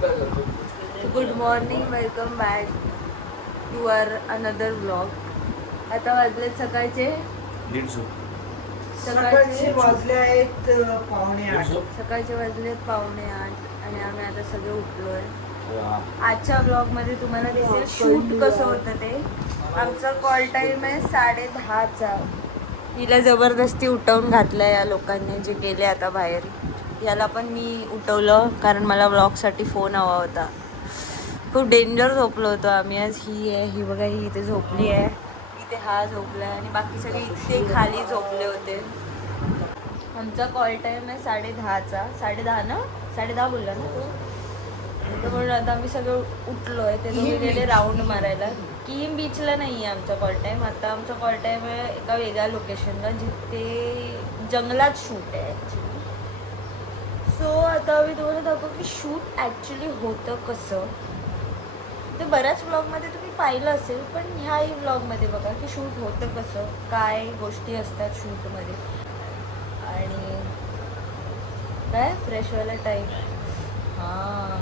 Good morning, welcome back to our another vlog. आता वाजले सकाळचे सकाळचे वाजले आहेत 7:45. सकाळचे वाजलेत 7:45 आणि आम्ही आता सगळे उठलोय. आजच्या ब्लॉगमध्ये तुम्हाला दिसेल शूट कसं होतं ते. आमचा कॉल टाईम आहे 10:30चा. हिला जबरदस्ती उठवून घातलं या लोकांनी जे गेले आता बाहेर. याला पण मी उठवलं कारण मला व्लॉगसाठी फोन हवा होता. खूप डेंजर झोपलो होतो आम्ही आज. ही आहे, ही बघा, ही इथे झोपली आहे, इथे हा झोपला आहे आणि बाकी सगळे इथे खाली झोपले होते. आमचा कॉल टाईम आहे 10:30चा. 10:30 ना, 10:30 बोलला ना तो. तर म्हणून आता आम्ही सगळं उठलो आहे. ते दोघे गेले राऊंड मारायला. किम बीचला नाही आहे आमचा कॉल टाईम. आता आमचा कॉल टाईम आहे एका वेगळ्या लोकेशनला जिथे जंगलात शूट आहे ॲक्च्युली. सो आता मी तुम्हाला दाखवू की शूट ॲक्च्युली होतं कसं. ते बऱ्याच व्लॉगमध्ये तुम्ही पाहिलं असेल, पण ह्याही व्लॉगमध्ये बघा की शूट होतं कसं, काय गोष्टी असतात शूटमध्ये. आणि काय फ्रेशवाला टाईम. हां,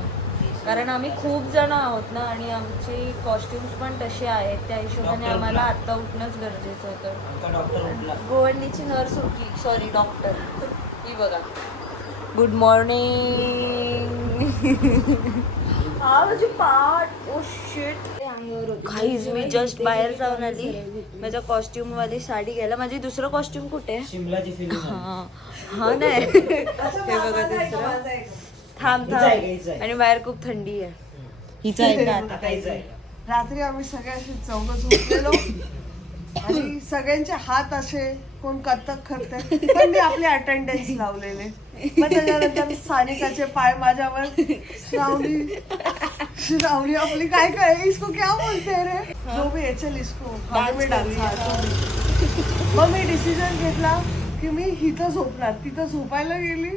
कारण आम्ही खूप जण आहोत ना आणि आमचे कॉस्ट्युम्स पण तसे आहेत. त्या हिशोबाने आम्हाला आत्ता उठणंच गरजेचं होतं. गोवंडीची नर्स उठली, सॉरी डॉक्टर. ही बघा. Good morning. हा माझी पाठ. Oh shit. काहीच मी जस्ट बाहेर जाऊन आली माझ्या कॉस्ट्युम वाली साडी घ्यायला. माझी दुसरं कॉस्ट्युम कुठे आहे? हा नाही, हे बघा दुसरं. थांब आणि बाहेर खूप थंडी आहे. हिचा आहे का आता? रात्री आम्ही सगळे असे चौघ झोपलेलो आणि सगळ्यांचे हात असे कोण कथक करते, पण मी आपले अटेंडन्स लावलेले. मग त्याच्यानंतर सानिकाचे पाय माझ्यावर. श्रावणी आपली काय काय इसको क्या बोलते रे, जो भी चल इसको हमें डान्स. मग मी डिसिजन घेतला की मी इथं झोपणार. तिथं झोपायला गेली,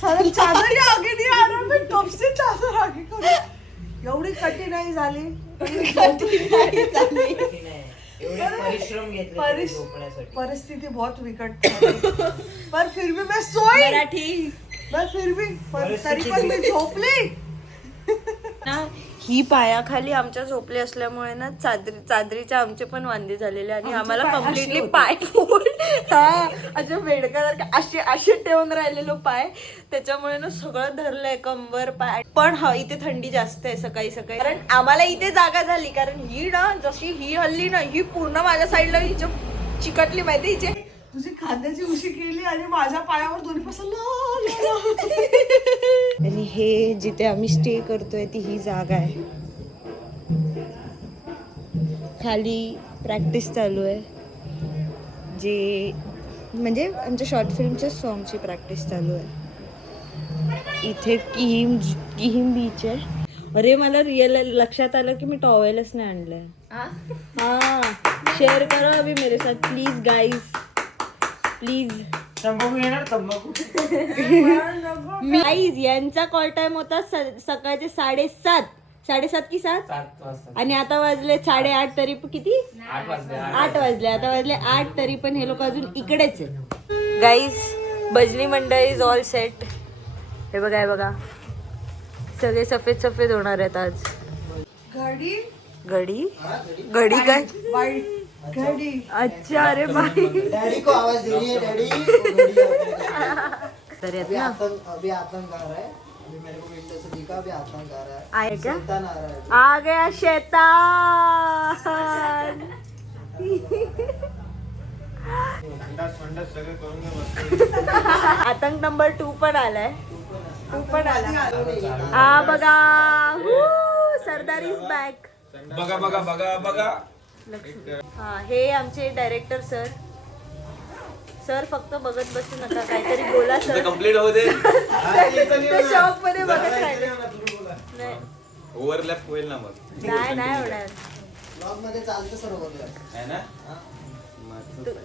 सारा चादर आगे नाही आला. मी कब से चादर आगे करू. एवढी कठीणाई झाली. परिस्थिती बहुत विकट पर फिर भी मैं सोई. मराठी फिर भी तरी पण मी झोपली ना. ही पायाखाली आमच्या झोपले असल्यामुळे ना चादरीचे आमचे पण वांदे झालेले आणि आम्हाला कम्प्लिटली पाय हा असे बेडका असे असे ठेवून राहिलेलो पाय. त्याच्यामुळे ना सगळं धरलंय, कंबर, पाय. पण हा इथे थंडी जास्त आहे सकाळी सकाळी, कारण आम्हाला इथे जागा झाली. कारण ही ना जशी ही हल्ली ना, ही पूर्ण माझ्या साईडला हिच्या चिकटली माहिती हिचे. तुझी खांद्याची उशी केली आणि माझ्या पायावर दोन्ही पासून. आणि हे जिथे आम्ही स्टे करतोय ती ही जागा आहे. खाली प्रॅक्टिस चालू आहे, जे म्हणजे आमच्या शॉर्ट फिल्मच्या सॉन्गची प्रॅक्टिस चालू आहे. इथे किहीम बीच आहे. अरे मला रिअल लक्षात आलं की मी टॉवेलच नाही आणलंय. हा, शेअर करो अभी मेरे साथ प्लीज गाइस, प्लीज. गाईज यांचा कॉल टाइम होता सकाळचे 7:30 की 7 आणि आता वाजले 8:30. तरी किती 8 वाजले. आता वाजले 8 तरी पण हे लोक अजून इकडेच आहे. गाईज भजनी मंडळ इज ऑल सेट. हे बघा, हे बघा, सगळे सफेद सफेद होणार आहेत आज. घडी घडी घडी काय वाईट घडी. अच्छा, अरे बाई. डैडी को आवाज दे रही है डैडी. अभी आतंक आ रहा है. अभी मेरे को विंडो से दिखा, अभी आतंक आ रहा है. आए क्या? शैतान आ रहा है. आ गया शैतान. आतंक नंबर 2 पण आलाय. हा बघा, सरदार इज बॅक. बघा बघा बघा बघा. हा, हे आमचे डायरेक्टर सर फक्त बघत बसू नका, काहीतरी बोला सर. कंप्लीट होऊ दे. शॉप मध्ये बघत राहिले. नाही ओव्हरलॅप होईल ना मग. नाही होणार. ब्लॉग मध्ये चालतं सर्व है ना.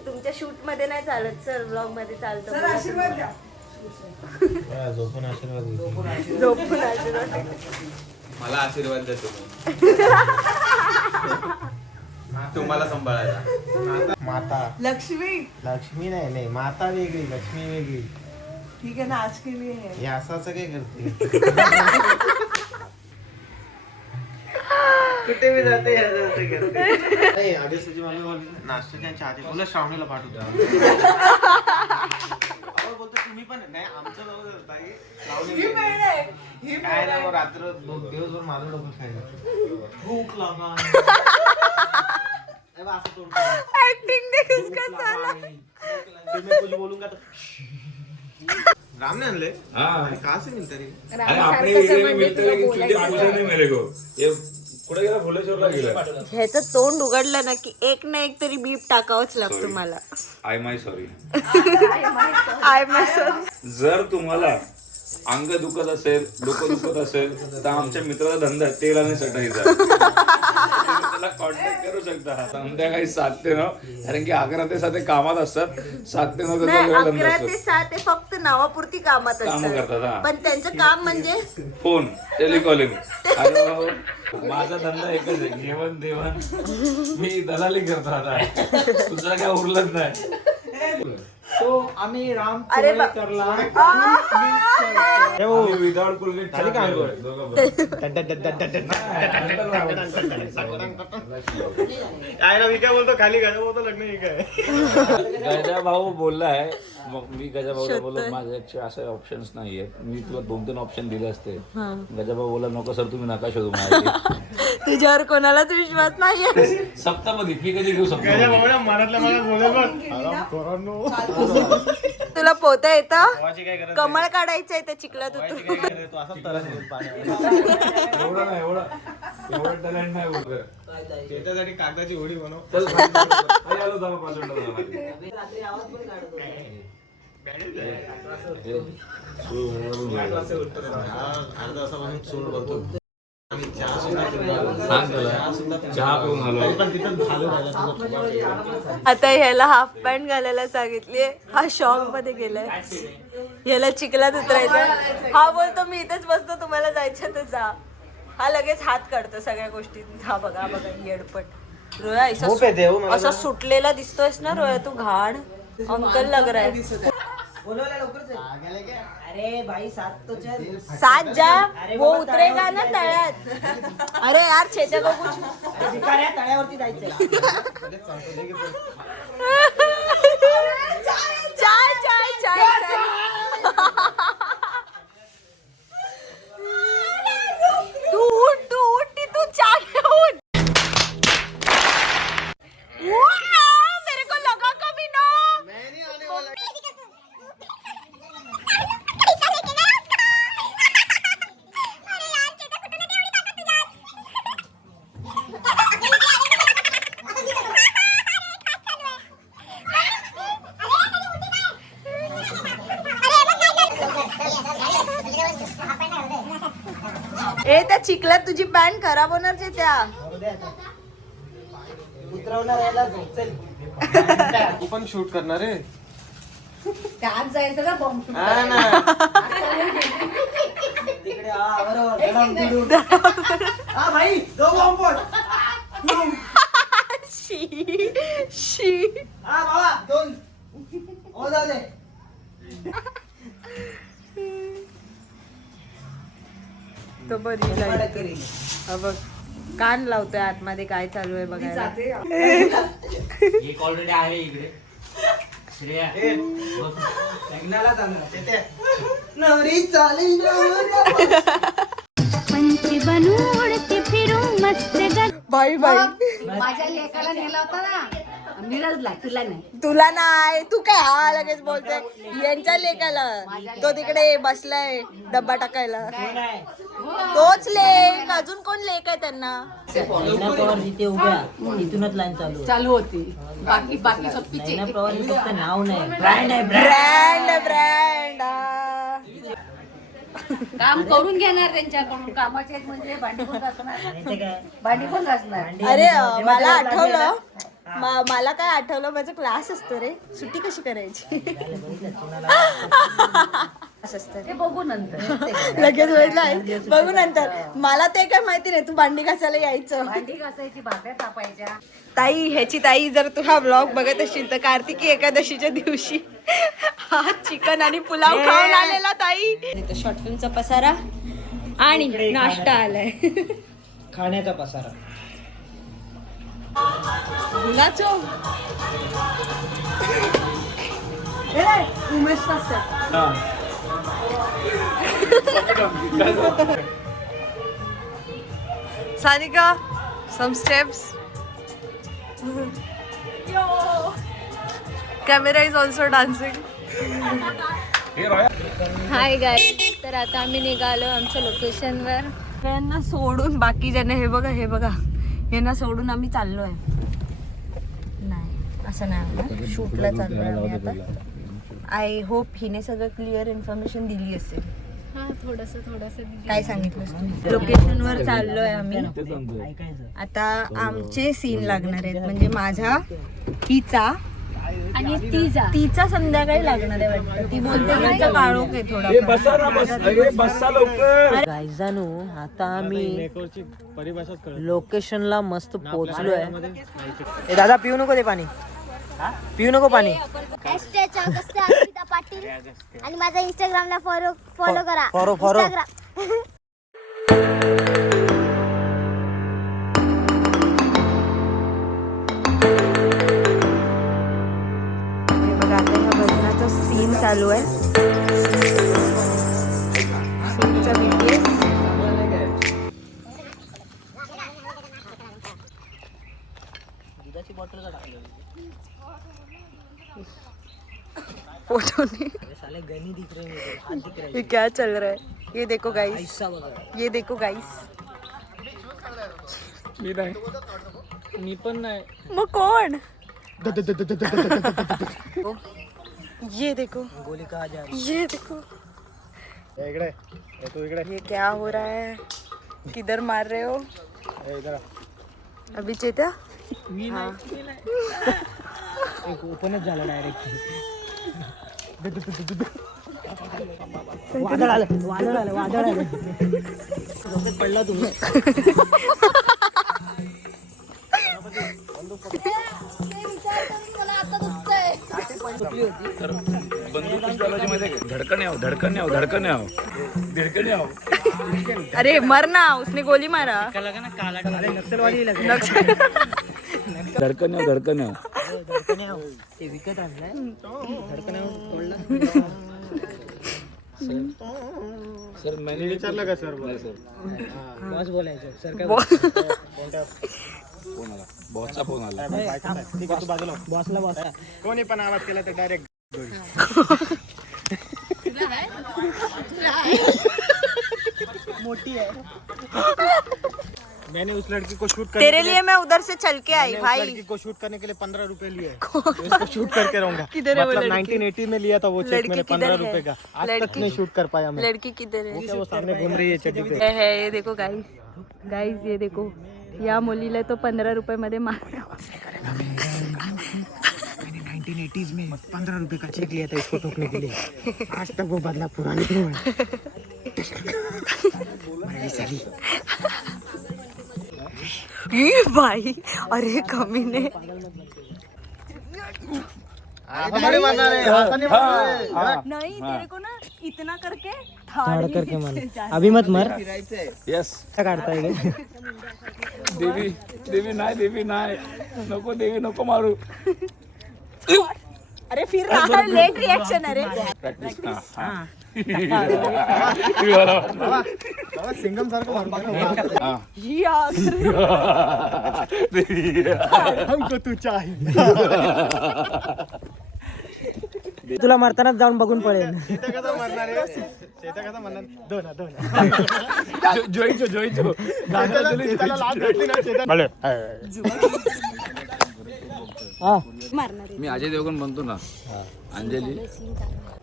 तुमच्या शूट मध्ये नाही चालत सर, ब्लॉग मध्ये चालतं. सर आशीर्वाद द्या. झोपून आशीर्वाद. झोपून आशीर्वाद. मला आशीर्वाद द्या तुम्हाला सांभाळायला. माता लक्ष्मी नाही माता वेगळी, लक्ष्मी वेगळी. ठीक आहे ना, आज के लिए है. हे असं काय करते. नाश्त्याच्या चहाचे तुला श्रावणीला पाठवतो बोलतो तुम्ही पण नाही आमचं काय ना रात्र दिवसभर माझं डोकं खायला भूक लागा असं तोंड ऍक्टिंग देखील कसा कुछ बोलूंगा तो राम ने आणले कहाँ से मिलता रे अरे आपने एरिया में मिलता है लेकिन चुंडी पूछा नहीं मेरे को ये कुठे गेला भुलेश्वरला गेला ह्याचं तोंड उघडलं ना की एक ना एक तरी बीप टाकावंच लागतो मला. आय माय सॉरी आय मॅसर जर तुम्हाला अंग दुखत असेल डोकं दुखत असेल तर आमच्या मित्राचा धंदा आहे तेल आणि चटईचा तुम्ही त्याला कॉन्टॅक्ट करू शकता संध्याकाळी 7 ते 9 कारण की 11 ते 7 ते कामात असतात 7 ते 9 नाही, त्यांचा वेळ धंदा 11 ते असतो 7 ते फक्त नावापुरती कामात कामं करतात, असतात हा. पण त्यांचं काम म्हणजे फोन टेलिकॉलिंग अरे बाबा, माझा धंदा एकच आहे घेवण देवण मी दलाली करतो आता दुसरा काय उरलंच नाही तो आम्ही राम अरे बा- करला विदाउट कोलगेट मी काय बोलतो खाली गाणं बोलतो लग्न हे काय गजा भाऊ बोललाय मग मी गजा भाऊला बोललो माझ्याकडे असे ऑप्शन्स नाहीये मी तुला 2-3 ऑप्शन दिले असते गजा भाऊ बोला नको सर तुम्ही नका शोधू माझ्याकडे तुझ्यावर कोणालाच विश्वास नाहीये. सप्तामध्ये फी कधी घेऊ शकतो मनातल्या मला बोलत तुला पोहता येतं काय करत कमळ काढायचंय त्या चिखलात उतरून. तो असा तरच एवढं नाही एवढं टॅलेंट नाही बोलतोय त्याच्यासाठी कागदाची होडी बनव चल आणि आलो जाऊ 5 मिनिटं अर्धा तासापासून सूर बनतो आम्ही चहा चहा पिऊन आलो पण तिथं झालं आता ह्याला हाफ पॅन्ट घालायला सांगितली हा शॉप मध्ये गेलाय ह्याला चिखलात उतरायचं हा बोलतो मी इथेच बसतो तुम्हाला जायचं तर जा हा लगेच हात काढतो सगळ्या गोष्टी हा बघा बघा येडपट रोया असा सुटलेला दिसतोयस ना रोया तू घाण अंकल लग रहा है अरे भाई साथ तो चल साथ जा वो उतरेगा ना तळ्यात अरे यार छेचा को कुछ तळ्यावरती जायचंय चाय चाय चाय तू उठ तू चाय उठ मेरे को लगा कभी ना मैं नहीं आने वाला ए त्या चिखलात तुझी पॅन्ट खराब होणार जे त्या उतरवणार यायला चल तू पण शूट करणार आहे त्यात जायचं ना बॉम्ब शूट हा ना तिकडे हा भाई दो बॉम्ब फोड शी शी हा बाबा 2 हो जाऊ दे तो बरी बघ कान लावतोय आतमध्ये काय चालू आहे बघायला एक ऑलरेडी आहे इकडे श्रेया लग्नाला जाणार नवरी चालेल पंछी बनू उड़ती फिरूं मस्त बाई बाई माझ्या लेकाला नेला होता ना मिरजला तुला नाही तुला नाही तू काय हा लगेच बोलते यांच्या लेकाला तो तिकडे बसलाय डब्बा टाकायला तोच लेक अजून कोण लेक आहे त्यांना तिथे उभ्या इथूनच लाईन चालू होती बाकी बाकी सब पीछे फक्त नाव नाही ब्रँड आहे ब्रँड ब्रँड काम करून घेणार त्यांच्याकडून कामाचे म्हणजे भांडी पण घासणार भांडी पण घासणार अरे मला आठवलं मला काय आठवलं माझा क्लास असतो रे सुट्टी कशी करायची ते बघू नंतर लगेच होईल बघू नंतर मला ते काय माहिती नाही तू भांडी घासायला यायचं भांडी घासायची भाकऱ्या तापायच्या ताई ह्याची ताई जर तू हा ब्लॉग बघत असशील तर कार्तिकी एकादशीच्या दिवशी हा चिकन आणि पुलाव खाऊन आलेला ताई शॉर्ट फिल्मचा पसारा आणि नाश्ता आलाय खाण्याचा पसारा नाचो उमेशचा step Sanika some steps camera is also dancing hi guys, तर आता आम्ही निघालो आमच्या लोकेशनवर. यांना सोडून बाकी ज्यांना हे बघा यांना सोडून आम्ही चाललोय. नाही असं नाही होणार, शूटला चाललोय आम्ही आता. आय होप हिने सगळं क्लिअर इन्फॉर्मेशन दिली असेल. काय सांगितलंस तू? लोकेशनवर चाललोय आम्ही आता. आमचे सीन लागणार आहेत, म्हणजे माझा, हिचा आणि तिचा संध्याकाळी लागणार आहे वाटतं. ती बोलते काळोख आहे थोडा. गायजानू आता आम्ही लोकेशनला मस्त पोहोचलोय. दादा पिऊ नको ते पाणी, पिऊ नको पाणी. पाटील आणि माझा इंस्टाग्रामला फॉलो करा. फॉलो बघा आता ह्या भजनाचा सीन चालू आहे. सीनचा BTS. फोटो नहीं, ये क्या चल रहा है? ये देखो गाइस, ये देखो गाइस. मी पण नाही. मग कोण? ये देखो, गोली कहा जा ये देखो, ये क्या हो रहा है? किधर मार रहे हो अभी चेता? एक ओपनच झाला डायरेक्ट. वादळ आलं पडला तुम्ही. तर बंदूक मध्ये धडकन याव. अरे मरना, उसने गोली मारा. नक्षलवादी धडकन याव. ते विकत आणलाय. सर मैंने विचारलं का सर? बॉस बोलायचं सर काय फोन आला, बॉसचा फोन आला. बॉसला कोणी पण आवाज केला तर डायरेक्ट मोठी आहे. मैंने उस लड़की को शूट करने तेरे लिए मैं उधर से चल के आई उस भाई. लड़की को शूट करने के लिए 15 रुपए लिए इसको शूट करके रहूंगा. किधर है वो मतलब लड़की? 1980 में लिया था वो चेक लड़की मैंने किधर 15 है? रुपए का. आज तक लड़की? नहीं शूट कर पाया मैं. लड़की किधर है? वो सामने घूम रही है चड्डी पे. है ये देखो गाइस ये देखो, या मुलीला तो 15 रुपये मध्ये मार. 1980s में 15 रुपए का चेक लिया था इसको ठोकने के लिए. आज तक वो बदला पूरा नहीं हुआ. ये भाई, अरे कमीने. नहीं तेरे को ना इतना करके झाड करके मला अभी मत मर. यस. काय काढताय गे? देवी नाही नको, देवी नको मारू. अरे फिर रहा लेट रिएक्शन. अरे प्रॅक्टिस. सिंगम सारखं हमको तू चाहिए. तुला मारतानाच जाऊन बघून पळेल. कसा मरणार म्हणणार दोन जोईचो मी अजय देवगण बनतो ना. अंजली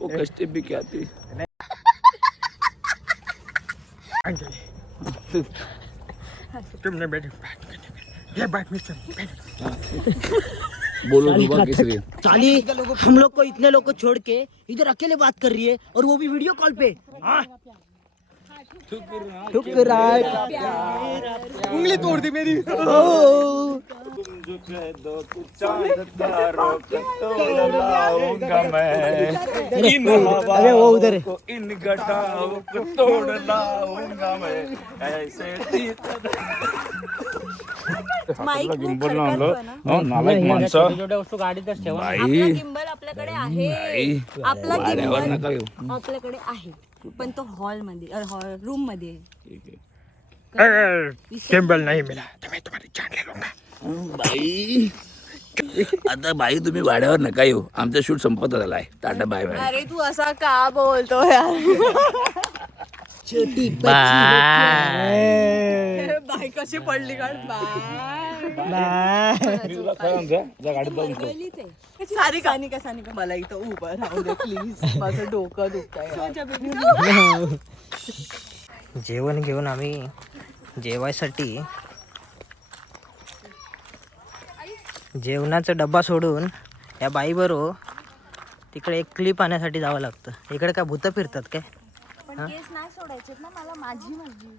वो कष्ट भी क्या थी. तुमने बैठ ये बैठ में बोलो दुबा केसरी. चाली हम लोग को इतने लोग को छोड़ के इधर अकेले बात कर रही है और वो भी वीडियो कॉल पे. ठुकराए उंगली तोड़ दी मेरी. कह दो तू चांद तारों को तोड़ लाऊंगा मैं इन हवाओं को इन घटाओं को तोड़ लाऊंगा मैं ऐसे गिंबल आणलं नालायक माणसं छोट्या छोट्या वस्तू गाडीतच ठेवा. आपला गिंबल आपल्याकडे आहे. आपला भाड्यावर गिंबल नका येऊ आपल्याकडे आहे, पण तो हॉल मध्ये रूम मध्ये आहे. ठीक आहे गिम्बल नहीं मिला तो मैं तुम्हारी जान ले लूंगा. बाई आता बाई तुम्ही भाड्यावर नका येऊ, आमचा शूट संपत आलाय. Tata bye bye. अरे तू असा का बोलतो यार. छोटी बाय कशी पडली काढ बाय. गाडीत जाऊन सानिका मला इथं उभं राहू दे प्लीज, माझं डोकं दुखतंय. जेवण घेऊन आम्ही जेवायसाठी जेवणाचा डब्बा सोडून या बाईबरोबर तिकडे एक क्लिप आणण्यासाठी जावं लागतं. इकडे काय भूतं फिरतात काय? पण केस नाही सोडायचे ना मला, माझी मर्जी.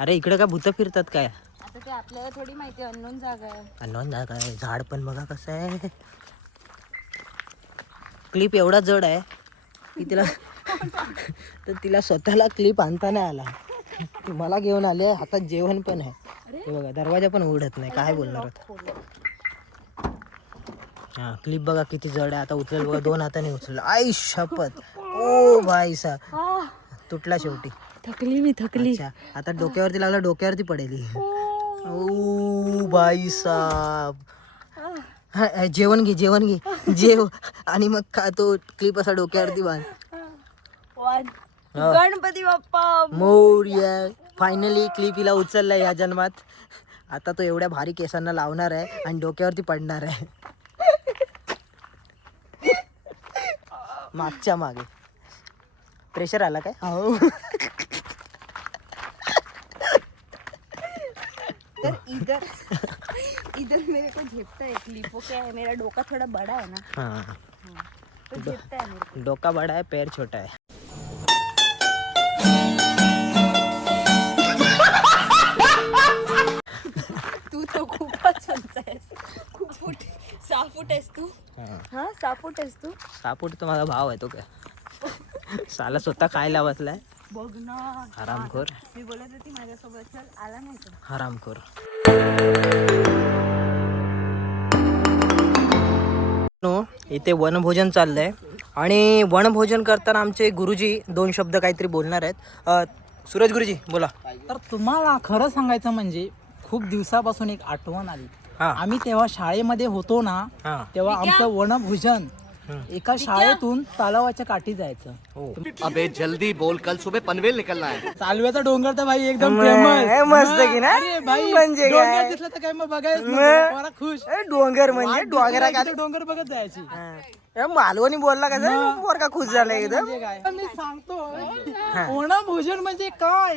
अरे इकडे काय भूतं फिरतात काय? आता ते आपल्याला थोडी माहिती, अननोन जागा आहे. अनोन जागा आहे. झाड पण बघा कसं आहे. क्लिप एवढा जड आहे की तिला तर तिला स्वतःला क्लिप आणता नाही आला. ती मला घेऊन आले, हातात जेवण पण आहे. हे बघा दरवाजा पण उघडत नाही. काय बोलणार होता? हा क्लिप बघा किती जड आहे. आता उचल बघा, 2 हाताने उचललं. आई शपथ. ओ भाई साहब, तुटला शेवटी. थकली मी थकली. अच्छा आता डोक्यावरती लागला, डोक्यावरती पडेल. ओ भाई साहब. हा, जेवण घे जेव आणि मग का तो क्लिप असा डोक्यावरती बांध. गणपती बाप्पा मोरया. फायनली क्लिप हिला उचलला या जन्मात. आता तो एवढ्या भारी केसांना लावणार आहे आणि डोक्यावरती पडणार आहे. मागच्या मागे प्रेशर आला काय? हो. इधर मेरे को झेपता है क्लिप. ओके है, मेरा डोका थोड़ा बड़ा है ना, हाँ तो झेपता है मेरे को. डोका बड़ा है, पैर छोटा है. तू तो खूपच उंच आहेस. खूप 6 फूट आहेस तू. हा 6 फूट आहेस तू. 6 फूट तो माझा भाव आहे. तो काय साला स्वतः खायला बसलाय. बघ ना हरामखोर. मी बोलत होती माझ्यासोबत चल, आला नाही तो. हरामखोर. इथे वनभोजन चाललंय आणि वनभोजन करताना आमचे गुरुजी 2 शब्द काहीतरी बोलणार आहेत. सूरज गुरुजी बोला. तर तुम्हाला खरं सांगायचं म्हणजे खूप दिवसापासून एक आठवण आली. हा. आम्ही तेव्हा शाळेमध्ये होतो ना, हा. तेव्हा आमचं वनभोजन एका शाळेतून तलावाच्या काठी जायचं. अबे जल्दी बोल, कल सुबह पनवेल निकलना है. चालव्याचा डोंगर तर भाई एकदम फेमस. मस्त की ना? अरे भाई म्हणजे काय? डोंगर दिसला तर काय मग बघायचं खुश. डोंगर म्हणजे वाट डोंगरा दिसला की डोंगर बघत जायची. मालवणी बोलला कसं पोरका खुश झाला एकदम. म्हणजे काय मी सांगतो, वनभोजन म्हणजे काय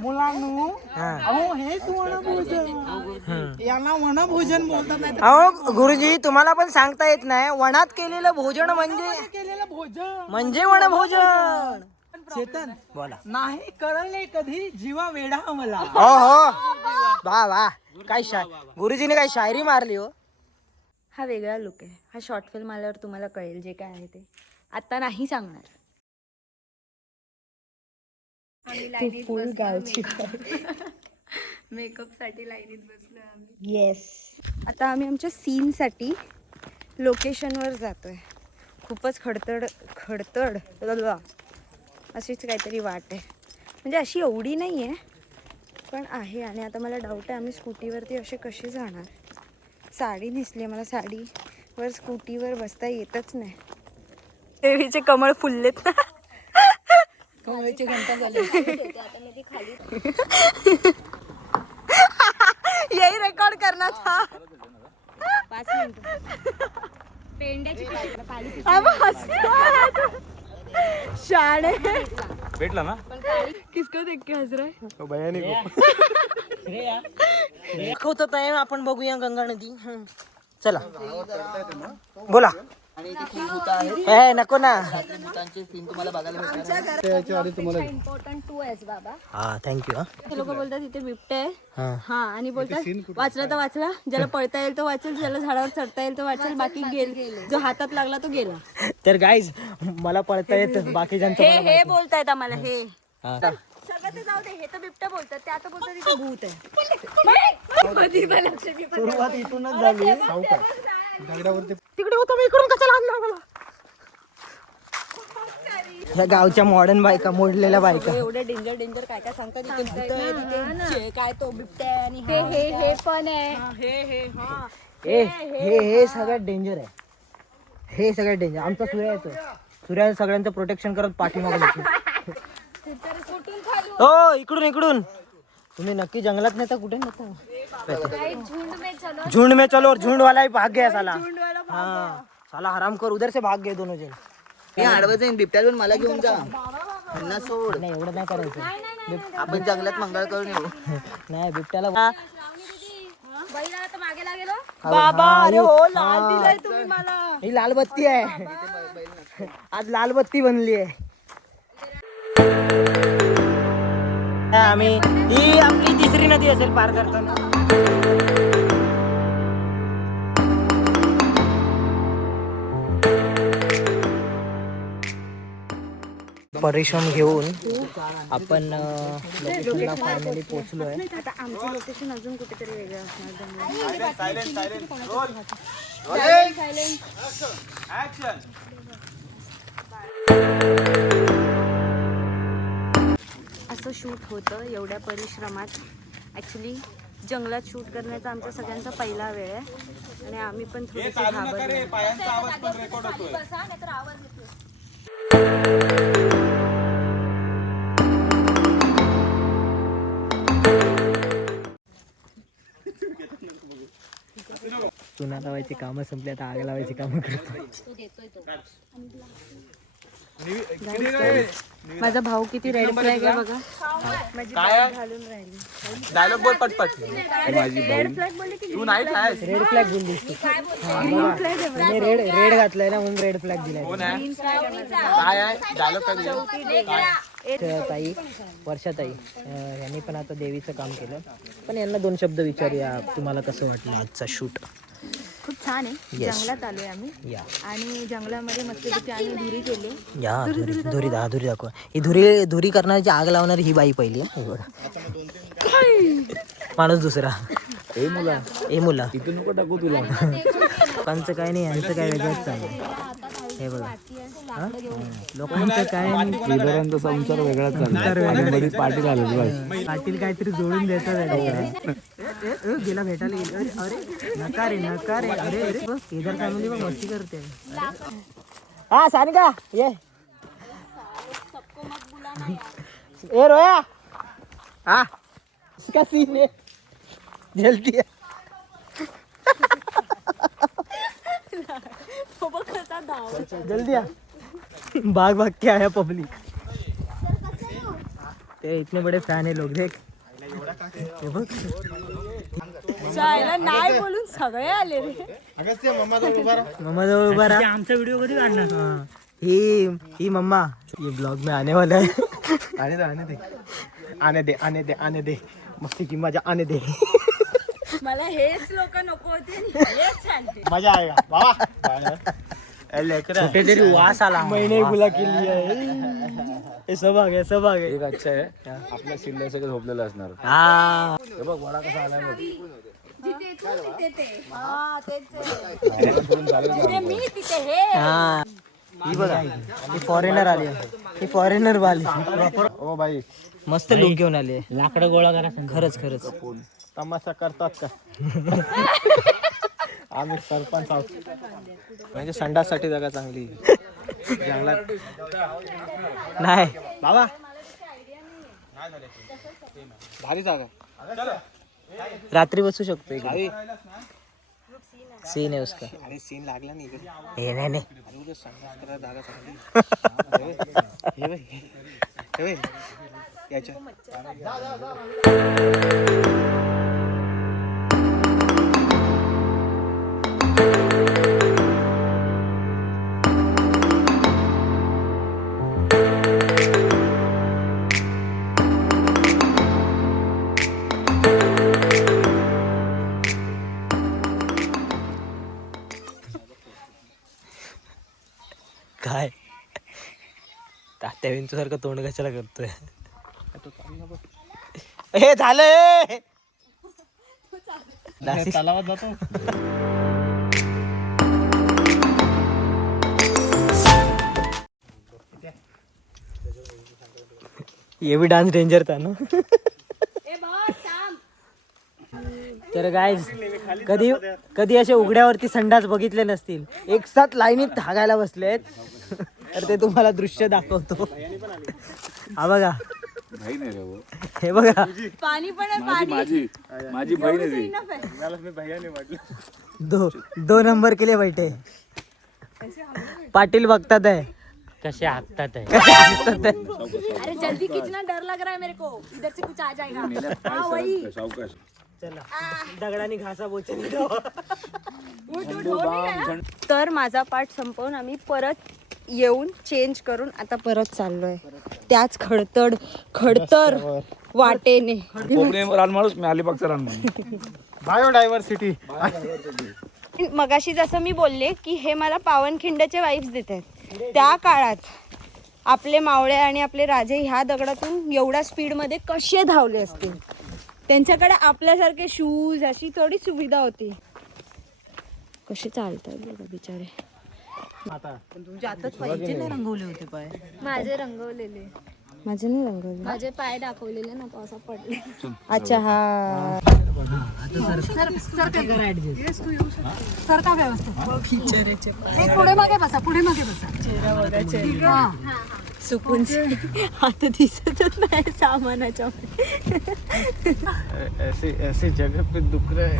मुलांनो, अहो हेच वनभोजन. यांना वनभोजन बोलतात. नाही अहो गुरुजी तुम्हाला पण सांगता येत नाही. वनात केलेलं भोजन म्हणजे केलेलं भोजन म्हणजे वनभोजन. चेतन बोला. नाही कळले कधी जीवा वेडा मला. हो हो वा वा. काय गुरुजीने काय शायरी मारली हो. हा वेगळा लुक आहे. हा शॉर्ट फिल्म आल्यावर तुम्हाला कळेल जे काय आहे ते. आता नाही सांगणार. फुल गावची मेकअप साठी लाईनीत बसलो आम्ही. येस. आता आम्ही आमच्या सीन साठी लोकेशनवर जातोय. खूपच खडतड अशीच काहीतरी वाट आहे. म्हणजे अशी एवढी नाही आहे पण आहे. आणि आता मला डाऊट आहे आम्ही स्कूटीवरती असे कसे जाणार. साडी नेसली, मला साडीवर स्कूटीवर बसता येतच नाही. देवीचे कमळ फुललेत ना. कमळची घंटा झाली. यही रेकॉर्ड करना था. 5 मिनिट. पेंड्याची शाणे भेटला ना. किसको देख के हंस रहा है. बयानी दाखवतात आहे. आपण बघूया गंगा नदी. चला बोला. ए नको ना. इम्पॉर्टंट तू आहेस बाबा. हा थँक्यू. ते लोक बोलतात इथे बिबटे आहे. हा हा आणि बोलतात वाचला तर वाचला, ज्याला पळता येईल तो वाचेल, ज्याला झाडावर चढता येईल तो वाचेल, बाकी गेल जो हातात लागला तो गेला. तर गाईज मला पळता येत बाकीच्यांचं हे मला हे माहिती. बोलतायत आम्हाला हे हा. सगळं ते जाऊ दे, हे तर बिबट्या बोलतात, ते आता बोलतात इथे भूत आहे. सुरुवात इथूनच झाली. तिकडे होतो मी, इकडून कशाला आणला मला. ह्या गावच्या मॉडर्न बायका, मोडलेल्या बायका. एवढे डेंजर डेंजर काय काय सांगतात इथे भूत आहे, तिथे काय तो बिबट्या आहे आणि हे पण आहे. हे सगळ्यात डेंजर आहे. हे सगळ्यात डेंजर. आमचा सूर्य येतो. सूर्य सगळ्यांचं प्रोटेक्शन करत पाठीमागे येतो. हो इकडून तुम्ही नक्की जंगलात नेता, कुठे नेता? झुंड में चलो और झुंड वाला ही भाग गया साला. हाँ साला हराम कर, उधर से भाग गए दोनों जन. मी आडवं जाईन बिबट्याला पण मला घेऊन जा. त्यांना सोड. नाही एवढं नाही करायचं. आपण जंगलात मंगळ करून येऊ. नाही बिबट्याला मागे लागेलो बाबा अरे हो लाल दिलाय तुम्ही मला. ही लाल बत्ती आहे. आज लाल बत्ती बनली आहे. आम्ही ही आपली तिसरी नदी असेल पार करताना. परिश्रम घेऊन आपण लोकेशनला फायनली पोहोचलोय. आता आमचं लोकेशन अजून कुठेतरी वेगळं असणार. असं शूट होतं एवढ्या परिश्रमात. ॲक्च्युली जंगलात शूट करण्याचा आमचा सगळ्यांचा पहिला वेळ आहे आणि आम्ही पण थोडेसे घाबरलो. पायांचा आवाज पण रेकॉर्ड होतोय. चुना लावायची कामं संपली, आता आग लावायची कामं करतो. माझा भाऊ किती रेड फ्लॅग आहे बघा. माझी बॅग घालून राहिली. डायलॉग बोल पटपट. रेड फ्लॅग बोलले की तू नाही काय रेड फ्लॅग बोललीस तू. रेड रेड घातलाय ना म्हणून रेड फ्लॅग दिलाय. काय आहे डायलॉग काय ताई वर्षाताई यांनी पण आता देवीचं काम केलं. पण यांना दोन शब्द विचारूया, तुम्हाला कसं वाटलं आजचा शूट? खूप छान आहे. जंगलात आलोय आम्ही या आणि जंगलामध्ये मस्तपैकी आम्ही धुरी केली. या धुरी दाखवा. ही धुरी करणारी, आग लावणारी ही बाई पहिली आहे. हे बघा. माणूस दुसरा. ए मुला इथून नको टाकू तुला. लोकांचं काय नाही, यांचं काय वेगळंच चालू. हे बघा लोकांचं काय श्रीधरांचा संसार वेगळाच चालला. पाटील आलं पाटील काहीतरी जोडून देतात. गेला भेटायला गेलो. अरे नका रे. अरे केदार फॅमिली पण मस्ती करते. हा सानिका ये. ए रोया हा इसका सीन है जल्दी है. जल्दी आ. भाग के आया पब्लिक. तेरे इतने बड़े फैन है लोग, देख. जायला नाही बोलून सगळे आले रे. मम्मा जवळ उभा रहा. आमचा व्हिडिओ कधी काढणार? ही मम्मा ये ब्लॉग में आने वाला है. आने दे मस्ती की मजा आने दे. मला हेच लोक नको होते आणि हेच चालते. मजा आएगा बाबा. कुठेतरी वास आला. मैंने बुला के लिए सब आ गए. एक अच्छा आहे, आपल्या शिल्लक सगळं झोपलेलं असणार. हा हे बघ वडा कसा आलाय बघ. मी तिथे हे हा ही बघा, ही फॉरेनर आली. ही फॉरेनर वाली. ओ भाई मस्त लुक घेऊन आले. लाकडं गोळा करा. खरंच तमाशा करतात का? आम्ही सरपंच आहोत. म्हणजे संडाससाठी जागा चांगली जंगलात नाही बाबा. भारी जागा. रात्री बसू शकतो. सीन है उसका. अरे सीन लागला नाही इकडे. हे नाही अरे संडास करायला जागा चांगली. हे याच्या सारखं तोंड कशाला करतोय. हे झालं तलावात जातो. ये भी डान्स डेंजर था ना. तर गाईज कधी कधी असे उघड्यावरती संडास बघितले नसतील, एक साथ लाईनीत हागायला बसलेत. तर ते तुम्हाला दृश्य दाखवतो. हा बघा, हे बघा, पाणी पण आहे, पाणी. माझी बहीण आहे ती. दो नंबर के लिए बैठे. पाटील बघतात आहे कसे हाकतात आहे. अरे जल्दी खींचना, डर लग रहा है मेरे को, इधर से कुछ आ जाएगा. हाँ वही. चला दगडाने घासा बोचे. तर माझा पाठ संपवून आम्ही परत येऊन चेंज करून आता परत चाललोय त्याच खडतर वाटेने. रानमाणूस मी अलिबागचा रानमाणूस. बायोडायव्हर्सिटी. मगाशी जसं मी बोलले की हे मला पावनखिंडचे वाईब्स देत आहेत. त्या काळात आपले मावळे आणि आपले राजे ह्या दगडातून एवढ्या स्पीडमध्ये कसे धावले असतील. त्यांच्याकडे आपल्यासारखे शूज अशी थोडी सुविधा होती. कसे चालतात बघा बिचारे. तुमच्या आताच पाहिजे नाही रंगवले होते पाय. माझे रंगवलेले, माझे नाही रंगवले. माझे पाय दाखवलेले ना पावसात पडले. अच्छा हा. पुढे मागे बसा, पुढे मागे बसा. सुकून आता दिसतच नाही सामानाच्या. ऐसे जगह पे दुख रहा है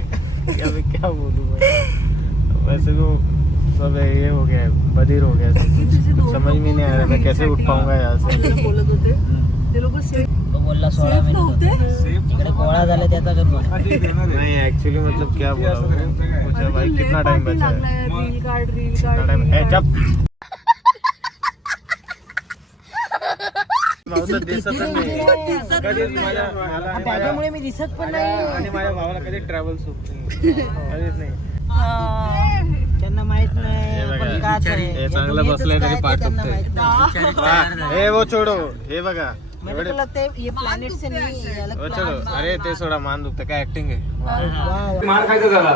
या मैं क्या बोलूं मैं. वैसे तो सब ये हो गया है, बधिर हो गया सब. समझ में नहीं आ रहा मैं कैसे उठ पाऊंगा यहाँ से. बोलत होते ते लोक तो बोलला 16 मिनिट तिकडे गोळा झाला त्याचा नहीं एक्चुअली मतलब क्या बोला वो. पूछा भाई कितना टाइम बचा है. रील कार्ड कितना टाइम है जब त्याच्यामुळे मी दिसत पण नाही. आणि माझ्या भावाला कधी ट्रॅव्हल सुट कधीच नाही. त्यांना माहित नाही आपण काच आहे. हे चांगलं बसलंय तरी पाठ दुखतंय. हे वो छोडो, हे बघा मेरे को लगता है ये प्लॅनेट से नहीं ये अलग वो छोडो. अरे ते सोडा, मान दुखतं. काय ऍक्टिंग आहे. मार खायचा झाला.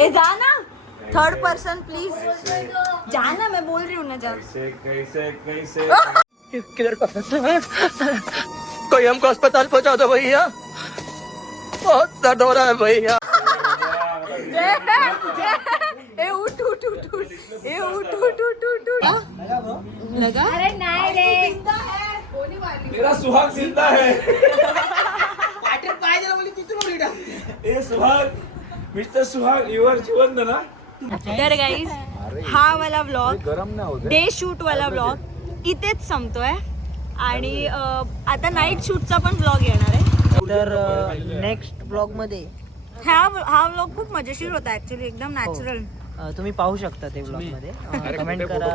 ए जा ना, थर्ड पर्सन प्लीज जा ना, मैं बोल रही हूँ ना. जा. कैसे कोई हमको अस्पताल पहुंचा दो भैया, बहुत दर्द हो रहा है भैया. ए उठ उठ उठ उठ. ए उठ उठ उठ उठ उठ. लगा. अरे नाही रे, मेरा सुहाग जिंदा है. ए सुहाग, मिस्टर सुहाग, यू आर जिवंत ना. तर गाईज हा वाला व्लॉग, डे शूट वाला व्लॉग इथेच संपतोय. आणि आता नाईट शूटचा पण व्लॉग येणार आहे. तर नेक्स्ट ब्लॉग मध्ये हा व्लॉग खूप मजेशीर होता ऍक्च्युली, एकदम नॅचरल. तुम्ही पाहू शकता ते ब्लॉग मध्ये. कमेंट करा.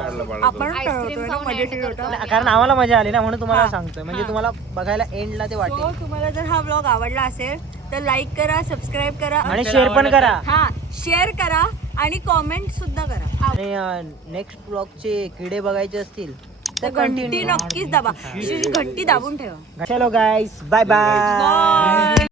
आपण ठरवतोय ना मजेशीर होता. कारण आम्हाला मजा आली ना म्हणून तुम्हाला सांगतोय. म्हणजे तुम्हाला बघायला एंडला ते वाटेल. So, तुम्हाला जर हा व्लॉग आवडला असेल तर लाईक करा, सबस्क्राईब करा आणि शेअर पण करा. हा शेअर करा आणि कॉमेंट सुद्धा करा. आणि नेक्स्ट ब्लॉगचे किडे बघायचे असतील तर घंटी नक्कीच दाबा. घंटी दाबून ठेवा. चलो गाईस, बाय बाय.